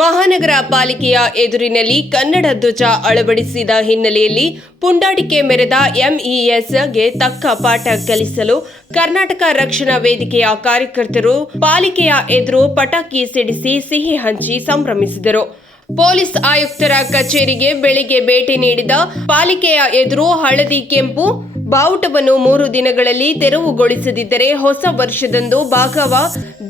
ಮಹಾನಗರ ಪಾಲಿಕೆಯ ಎದುರಿನಲ್ಲಿ ಕನ್ನಡ ಧ್ವಜ ಅಳವಡಿಸಿದ ಹಿನ್ನೆಲೆಯಲ್ಲಿ ಪುಂಡಾಟಿಕೆ ಮೆರೆದ ಎಂಇಎಸ್ಗೆ ತಕ್ಕ ಪಾಠ ಕಲಿಸಲು ಕರ್ನಾಟಕ ರಕ್ಷಣಾ ವೇದಿಕೆಯ ಕಾರ್ಯಕರ್ತರು ಪಾಲಿಕೆಯ ಎದುರು ಪಟಾಕಿ ಸಿಡಿಸಿ ಸಿಹಿ ಹಂಚಿ ಸಂಭ್ರಮಿಸಿದರು. ಪೊಲೀಸ್ ಆಯುಕ್ತರ ಕಚೇರಿಗೆ ಬೆಳಿಗ್ಗೆ ಭೇಟಿ ನೀಡಿದ ಪಾಲಿಕೆಯ ಎದುರು ಹಳದಿ ಕೆಂಪು ಬಾವುಟವನ್ನು 3 ದಿನಗಳಲ್ಲಿ ತೆರವುಗೊಳಿಸದಿದ್ದರೆ ಹೊಸ ವರ್ಷದಂದು ಭಾಗವ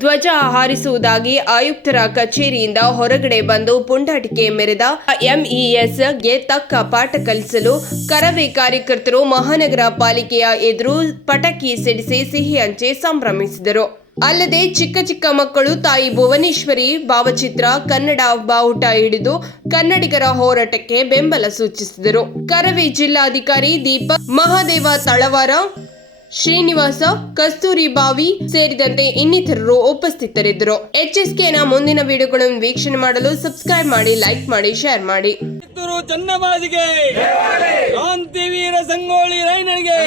ಧ್ವಜ ಹಾರಿಸುವುದಾಗಿ ಆಯುಕ್ತರ ಕಚೇರಿಯಿಂದ ಹೊರಗಡೆ ಬಂದು ಪುಂಡಾಟಿಕೆ ಮೆರೆದ ಎಂಇಎಸ್ಗೆ ತಕ್ಕ ಪಾಠ ಕಲಿಸಲು ಕರವೇ ಕಾರ್ಯಕರ್ತರು ಮಹಾನಗರ ಪಾಲಿಕೆಯ ಎದುರು ಪಟಾಕಿ ಸಿಡಿಸಿ ಸಿಹಿ ಹಂಚಿ ಸಂಭ್ರಮಿಸಿದರು. ಅಲ್ಲದೆ ಚಿಕ್ಕ ಚಿಕ್ಕ ಮಕ್ಕಳು ತಾಯಿ ಭುವನೇಶ್ವರಿ ಭಾವಚಿತ್ರ ಕನ್ನಡ ಬಾವುಟ ಹಿಡಿದು ಕನ್ನಡಿಗರ ಹೋರಾಟಕ್ಕೆ ಬೆಂಬಲ ಸೂಚಿಸಿದರು. ಕರವೇ ಜಿಲ್ಲಾಧಿಕಾರಿ ದೀಪಕ್, ಮಹಾದೇವ ತಳವಾರ, ಶ್ರೀನಿವಾಸ, ಕಸ್ತೂರಿ ಬಾವಿ ಸೇರಿದಂತೆ ಇನ್ನಿತರರು ಉಪಸ್ಥಿತರಿದ್ದರು. HSKನ ಮುಂದಿನ ವಿಡಿಯೋಗಳನ್ನು ವೀಕ್ಷಣೆ ಮಾಡಲು ಸಬ್ಸ್ಕ್ರೈಬ್ ಮಾಡಿ, ಲೈಕ್ ಮಾಡಿ, ಶೇರ್ ಮಾಡಿ. ಕಿತ್ತೂರು ಚೆನ್ನಮ್ಮಾಜಿಗೆ, ಕ್ರಾಂತಿವೀರ ಸಂಗೊಳ್ಳಿ ರಾಯಣ್ಣನಿಗೆ,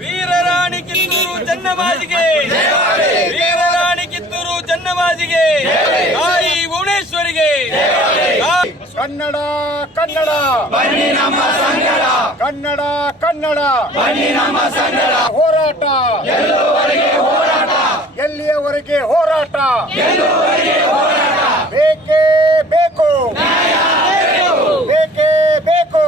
ವೀರರಾಣಿ ಕಿತ್ತೂರು ಚೆನ್ನಮ್ಮಾಜಿಗೆ, ವೀರರಾಣಿ ಕಿತ್ತೂರು ಚೆನ್ನಮ್ಮಾಜಿಗೆ, ತಾಯಿ ಭುವನೇಶ್ವರಿಗೆ. ಕನ್ನಡ ಕನ್ನಡ ಬನ್ನಿ ನಮ್ಮ ಸಂಗಡ, ಕನ್ನಡ ಕನ್ನಡ ಬನ್ನಿ ನಮ್ಮ ಸಂಗಡ. ಹೋರಾಟ ಎಲ್ಲಿಯವರೆಗೆ ಹೋರಾಟ, ಎಲ್ಲಿಯವರೆಗೆ ಹೋರಾಟ, ಬೇಕೇ ಬೇಕು, ಬೇಕೇ ಬೇಕು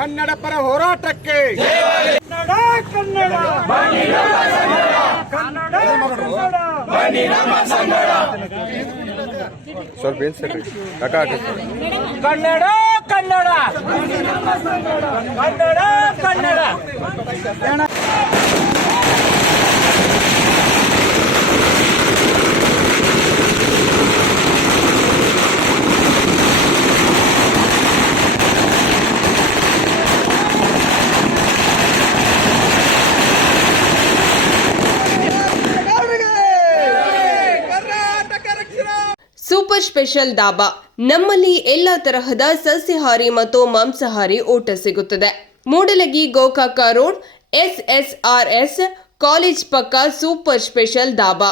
ಕನ್ನಡ ಪರ ಹೋರಾಟಕ್ಕೆ. ಕನ್ನಡ ಕನ್ನಡ ಬನ್ನಿ ನಮ್ಮ ಸಂಗಡ, ಕನ್ನಡ ಕನ್ನಡ ಬನ್ನಿ ನಮ್ಮ ಸಂಗಡ. ಸ್ವಲ್ಪ ಕನ್ನಡ ಕನ್ನಡ ಕನ್ನಡ ಕನ್ನಡ. Super special dhaba. ನಮ್ಮಲ್ಲಿ ಎಲ್ಲ ತರಹದ ಸಸ್ಯಾಹಾರಿ ಮತ್ತು ಮಾಂಸಾಹಾರಿ ಊಟ ಸಿಗುತ್ತದೆ. Mudalgi Gokak road, SSRS college ಪಕ್ಕ ಸೂಪರ್ ಸ್ಪೆಷಲ್ ದಾಬಾ.